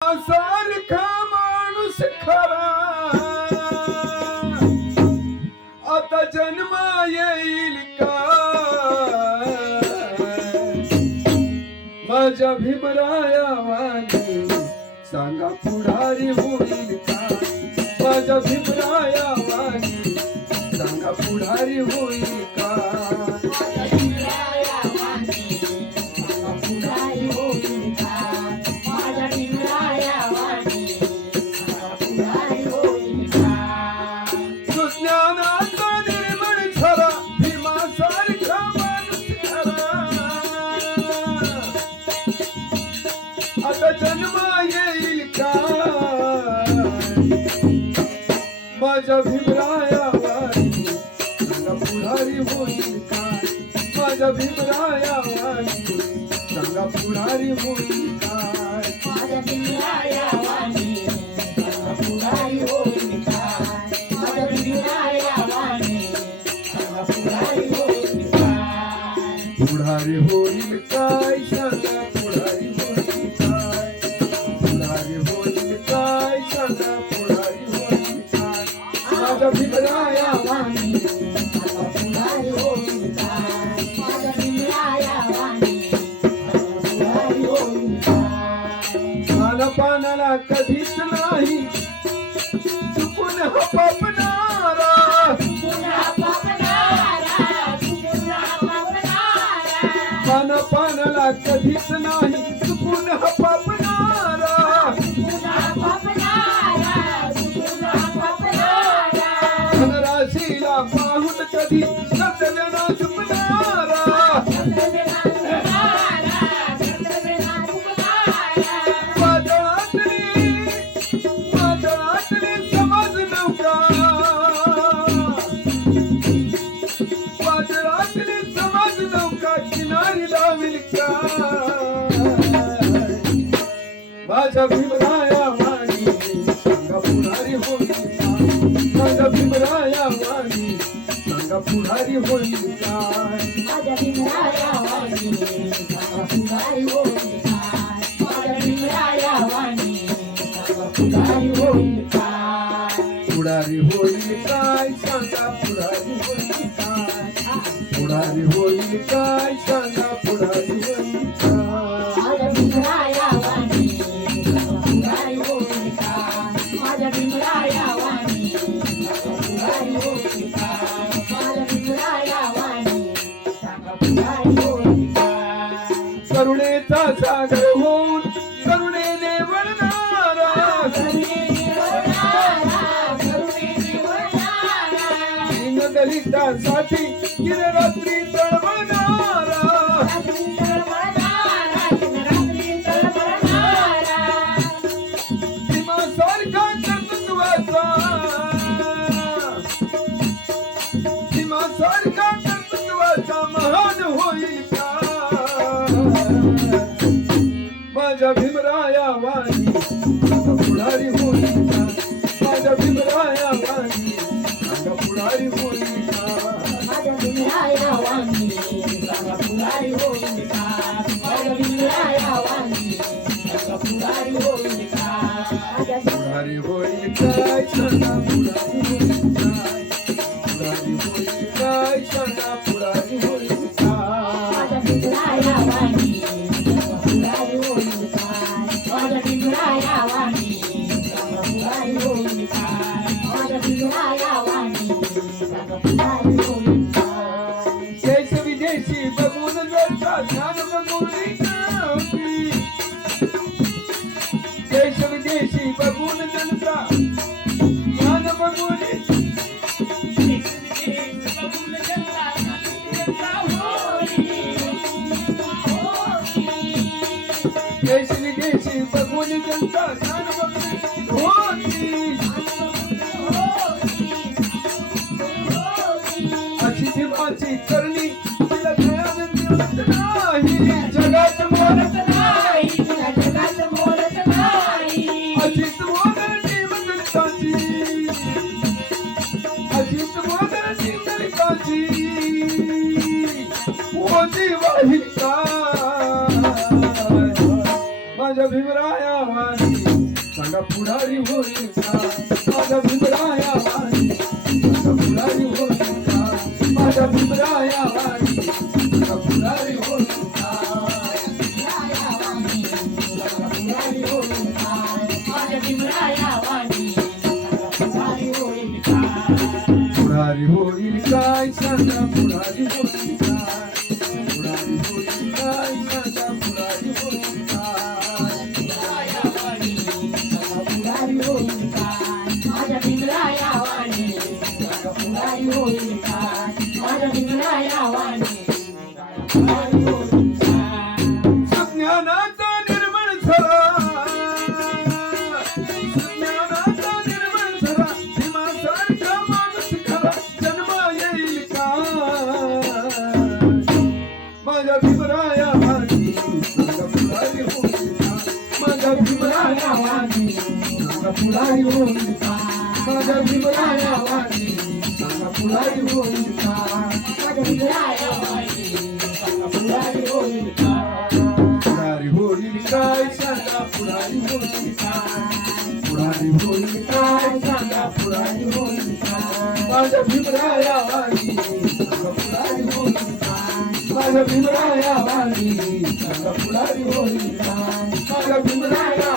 सारखा माणूस खरा आता जन्म येईल का माझ्या भीमराया वाणी सांगा पुढारी होईल का माझ्या भीमराया वाणी सांगा पुढारी होईल का आता जन्म येईल का माझ्या भीमराया वाणी सांगा पुढारी होईल का माझ्या भीमराया वाणी सांगा पुढारी होईल का माझ्या भीमराया वाणी सांगा पुढारी होईल का माझ्या भीमराया वाणी सांगा पुढारी होईल का पुढारी होईल काय सांगा पुढारी माझ्या भीमराया वाणी सांगा पुढारी होईल का माझ्या भीमराया वाणी सांगा पुढारी होईल का खानपानाला कधीच नाही चुकून हपपणारा खानपानाला कधीच नाही चुकून हपपणारा धनराशीला पाहून कधी कर्तव्याला चुकणारा वादळातली समज नव्हता वादळातली समज नव्हता किनारी लावील का माझ्या भीमराया वाणी सांगा पुढारी होईल का माझ्या भीमराया वाणी सांगा पुढारी होईल का माझ्या भीमराया वाणी सांगा पुढारी होईल का माझ्या भीमराया वाणी सांगा पुढारी होईल का पुढारी होईल काय सांगा पुढारी होईल काय पुढारी होईल काय सांगा पुढारी होईल काय माझ्या भीमराया वाणी सांगा पुढारी होईल का माझ्या भीमराया वाणी सांगा पुढारी होईल का माझ्या भीमराया वाणी सांगा पुढारी होईल का करुणेचा सागर होऊन करुणेने वळणारा दलितासाठी रात्री तळमळणारा भीमासारखा कर्तृत्वाचा भीमासारखा कर्तृत्वाचा महान होईल का माझ्या भीमराया वाणी पुढारी होईल का माझ्या भीमराया वाणी पुढारी होईल का माझ्या भीमराया वाणी सांगा पुढारी होईल का माझ्या भीमराया वाणी सांगा पुढारी होईल का माझ्या पुढारी होईल काय सांगा पुढारी होईल काय पुढारी होईल काय सांगा पुढारी होईल का माझ्या भीमराया वाणी सांगा पुढारी होईल का माझ्या भीमराया वाणी सांगा पुढारी होईल का माझ्या भीमराया वाणी सांगा पुढारी होईल का देश विदेशी बघून जरता ज्ञान बघून देश विदेशी बघून जनता ज्ञान बघून देश विदेशी बघून जनता ज्ञान बघून होती अशी भीमाची करणी तिला ज्ञान मिळत नाही जगात बोलत नाही तिला जगात बोलत नाही अजित बोलती मंडलिकाची अजित बोलती मंडलिकाची होती वाहिका माझ्या भीमराया वाणी सांगा पुढारी होईल का माझ्या भीमराया वाणी सांगा पुढारी होईल का माझ्या भीमराया वाणी सांगा पुढारी होईल का पुढारी होईल काय सांगा पुढारी होईल काय पुढारी होईल काय सांगा पुढारी होईल ज्ञानाचा निर्मळ झाला ज्ञानाचा निर्मळ झाला भीमासारखा माणूस खरा जन्म येईल का माझ्या भीमराया वाणी सांगा पुढारी होईल का माझ्या भीमराया वाणी सांगा पुढारी होईल का माझ्या भीमराया वाणी सांगा पुढारी होईल का पुढारी होईल काय सांगा पुढारी होईल काय पुढारी होईल काय सांगा पुढारी होईल काय माझ्या भीमराया वाणी सांगा पुढारी होईल काय माझ्या भीमराया वाणी सांगा पुढारी होईल काय माझ्या भीमराया